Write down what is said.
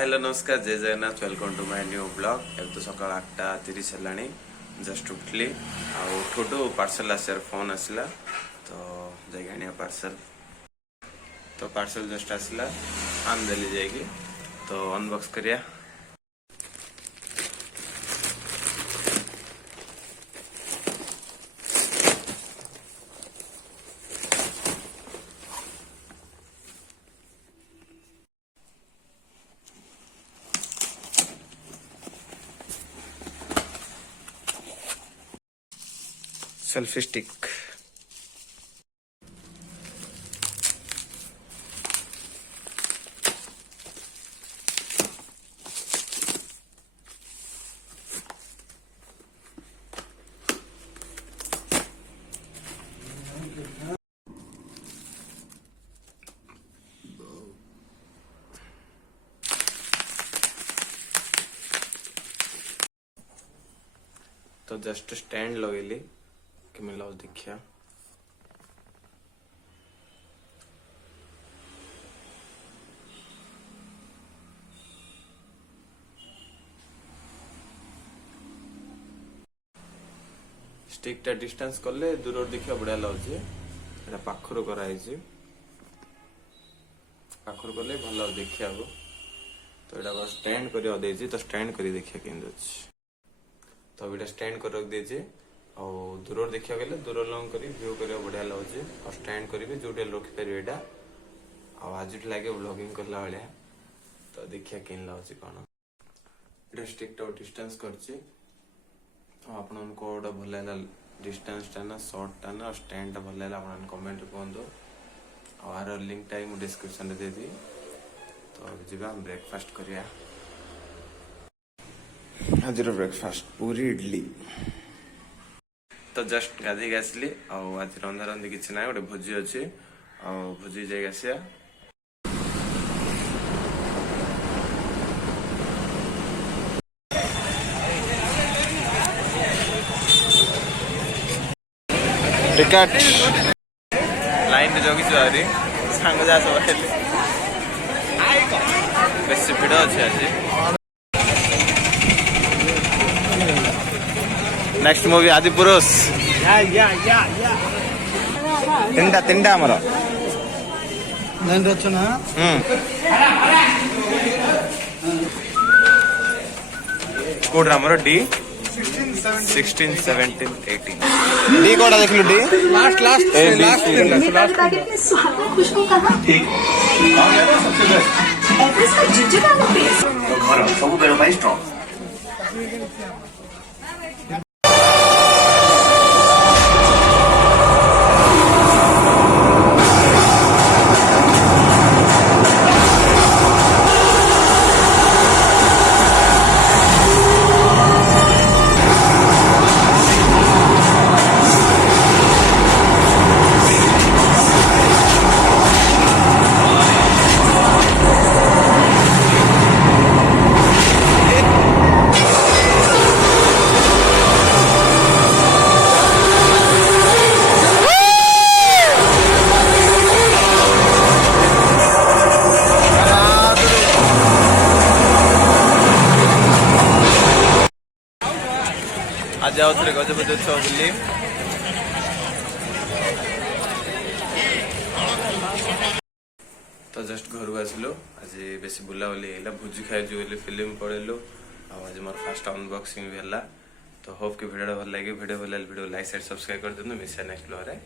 Hello नमस्कार जय Jagannath welcome to my new blog. अब तो सकाल 8:30 है जस्ट उठली उठू पार्सल आसार फोन आसला तो जाए पार्सल तो पार्सल जस्ट आसला आनदेली जाएगी तो अनबॉक्स करिया। सेल्फी स्टिक तो जस्ट स्टैंड लगेली कि मिला देखिया स्टिक टा डिस्टेंस कले दूर देखिया बढ़िया लगे पाखर कराई पाखर कले भल देखिया तो यहाँ स्टैंड कर तो स्टैंड कर देखिया केमती अच्छी तो ये स्टैंड कर रख दीजिए और दूर देखा गले दूर लंग कर व्यू कर बढ़िया लगे और स्टैंड करेंगे जो रखिपार यहाँ आज लगे ब्लॉगिंग करला भाया तो देखिया केन लगे कौन ये स्टिक टा डिस्टेंस कर भल डिस्टेंस टा ना शॉर्ट टा ना स्टैंड टा भल आप कमेंट कहतु आर लिंक टा मुझे डिस्क्रिप्शन दे दी तो जीवा ब्रेकफास्ट करिया। आज ब्रेकफास्ट पूरी इडली तो जस्ट गाधी आसली आज रंधा रंधि किसी ना गोटे भोजी अच्छी भोजी जाए आसिया टिकट लाइन जगी सांग जा सब बेस भिड़ अच्छे आज नेक्स्ट मूवी आदि पुरुष तीन आमर कोड डी 16, 17, 18 डी कोड़ा देख लो डी लास्ट खुशबू कहाँ एड्रेस का जिज्जर वाला पेज घर सब बेर बाय स्ट्रांग आज जाओ गजपति उत्सव बुली तो जस्ट घर आसलु आज बेस बुलाबुली भोजी खाई फिल्म पड़ेलु आज मोर फास्ट अनबॉक्सिंग भी है तो होप कि वीडियो भल लगे वीडियो भल वीडियो लाइक शेयर सब्सक्राइब कर दिखाँ मिसा नेक्स्ट ब्लॉग रे।